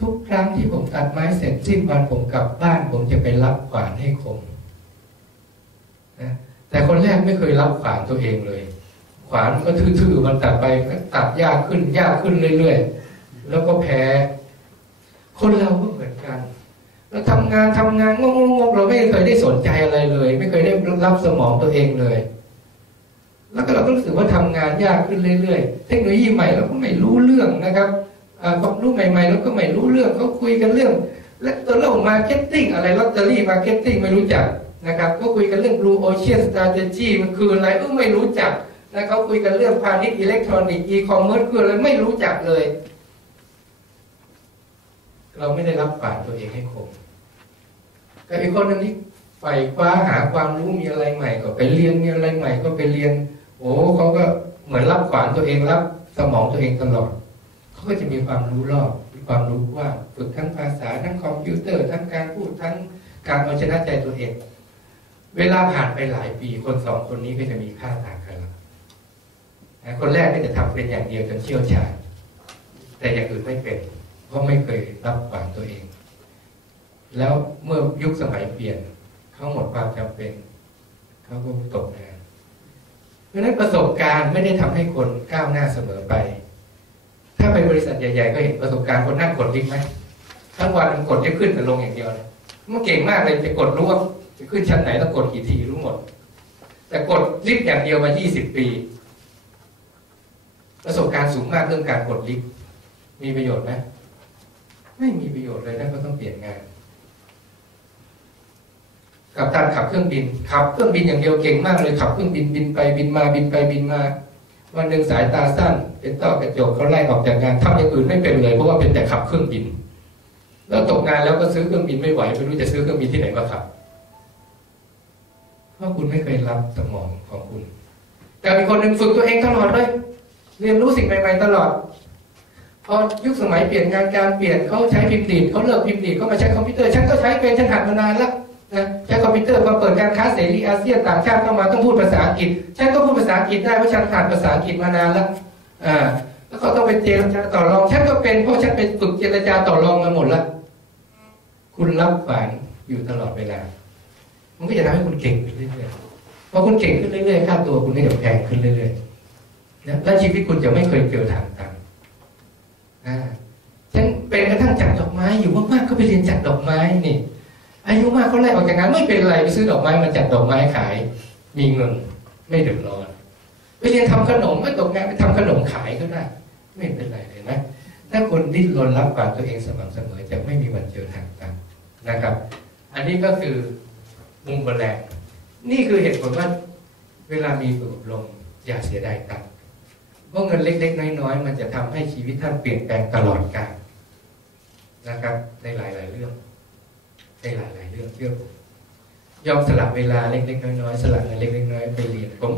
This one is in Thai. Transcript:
ทุกครั้งที่ผมตัดไม้เสร็จสิ้นวันผมกลับบ้านผมจะไปรับขวานให้คมนะแต่คนแรกไม่เคยรับขวานตัวเองเลย ขวานก็ทื่อๆมันตัดไปก็ตัดยากขึ้นยากขึ้นเรื่อยๆแล้วก็แพ้ คนเราก็เหมือนกันเราทำงานทำงานงงๆเราไม่เคยได้สนใจอะไรเลย ไม่เคยได้รับสมองตัวเองเลย แล้วก็เราก็รู้สึกว่าทำงานยากขึ้นเรื่อยๆ เทคโนโลยีใหม่เราก็ไม่รู้เรื่องนะครับ ความรู้ใหม่ๆเราก็ไม่รู้เรื่องเขาคุยกันเรื่องและตัวเรามาร์เก็ตติ้งอะไรลอตเตอรี่มาร์เก็ตติ้งไม่รู้จักนะครับก็คุยกันเรื่อง Blue Ocean Strategy มันคืออะไรเออไม่รู้จักแล้วเขาคุยกันเรื่องพาณิชย์อิเล็กทรอนิกส์อีคอมเมิร์ซคืออะไรไม่รู้จักเลย เราไม่ได้รับป่านตัวเองให้คมกับอีกคนนึงที่ใฝ่คว้าหาความรู้มีอะไรใหม่ ก็ไปเรียนมีอะไรใหม่ ก็ไปเรียน โอ้เขาก็เหมือนรับขวานตัวเองรับ สมองตัวเองตลอด เขาก็จะมีความรู้รอบมีความรู้ว่าฝึกทั้งภาษาทั้งคอมพิวเตอร์ ทั้งการพูดทั้งการเอาชนะใจตัวเอง เวลาผ่านไปหลายปีคนสองคนนี้ก็จะมีค่าต่างกันแล้วคนแรกก็จะทำเป็นอย่างเดียวจนเชี่ยวชาญแต่อย่างอื่นไม่เป็น เพราะไม่เคยรับขวานตัวเอง แล้วเมื่อยุคสมัยเปลี่ยนเขาหมดความจำเป็นเขาก็ตกงานเพราะนั้นประสบการณ์ไม่ได้ทำให้คนก้าวหน้าเสมอไป บริษัทใหญ่ๆก็เห็นประสบการณ์คนนั่งกดลิฟต์ไหมทั้งวันมันกดจะขึ้นแต่ลงอย่างเดียวเลยมันเก่งมากเลยจะกดรู้ว่าจะขึ้นชั้นไหนต้องกดกี่ทีรู้หมด แต่กดลิฟต์อย่างเดียวมา 20 ปี ประสบการณ์สูงมากเรื่องการกดลิฟต์มีประโยชน์ไหมไม่มีประโยชน์เลยนั่นก็ต้องเปลี่ยนงานกับการขับเครื่องบินขับเครื่องบินอย่างเดียวเก่งมากเลยขับเครื่องบินบินไปบินมาบินไปบินมา วันหนึ่งสายตาสั้น เป็นต้อกระจกเขาไล่ออกจากงานทำอย่างอื่นไม่เป็นเลยเพราะว่าเป็นแต่ขับเครื่องบิน แล้วตกงานแล้วก็ซื้อเครื่องบินไม่ไหวไม่รู้จะซื้อเครื่องบินที่ไหนมาขับเพราะคุณไม่เคยรับสมองของคุณ แต่มีคนหนึ่งฝึกตัวเองตลอดเลยเรียนรู้สิ่งใหม่ๆตลอดพอยุคสมัยเปลี่ยนงานการเปลี่ยนเขาใช้พิมพ์ดีดเขาเลิกพิมพ์ดีดเขามาใช้คอมพิวเตอร์ฉันก็ใช้เป็นฉันหัดมานานแล้ว นะใช้คอมพิวเตอร์พอเปิดการค้าเสรีอาเซียนต่างชาติเข้ามาต้องพูดภาษาอังกฤษฉันก็พูดภาษาอังกฤษได้เพราะฉันหัดภาษาอังกฤษมานานแล้วอ่าแล้วเขาต้องไปเจรจาต่อรองฉันก็เป็นเพราะฉันไปฝึกเจรจาต่อรองมาหมดแล้วคุณรับฝันอยู่ตลอดเวลา มันก็จะทำให้คุณเก่งขึ้นเรื่อยๆพอคุณเก่งขึ้นเรื่อยๆค่าตัวคุณก็จะแพงขึ้นเรื่อยๆนะและชีวิตคุณจะไม่เคยเจอทางตันอ่าฉันเป็นกระทั่งจัดดอกไม้อยู่มากๆก็ไปเรียนจัดดอกไม้นี่ อายุมากเขาไล่ออกจากงานไม่เป็นไรไปซื้อดอกไม้มาจัดดอกไม้ขาย มีเงินไม่เดือดร้อนไปเรียนทำขนมไม่ตกงานไปทำขนมขายก็ได้ ไม่เป็นไรเลยนะถ้าคนดิ้นรนรับความตัวเองสม่ำเสมอจะไม่มีวันเจอทางตันนะครับ อันนี้ก็คือมุมแมลงนี่คือเหตุผลว่าเวลามีฝึกอบรมอย่าเสียดายตังค์เพราะเงินเล็กๆ น้อยๆ มันจะทำให้ชีวิตท่านเปลี่ยนแปลงตลอดกาลนะครับ ในหลาย ๆ เรื่อง ในหลายๆเรื่องเรื่องยอมสลับเวลาเล็กๆน้อยๆสลับเงินเล็กๆน้อยๆไปเรียนผม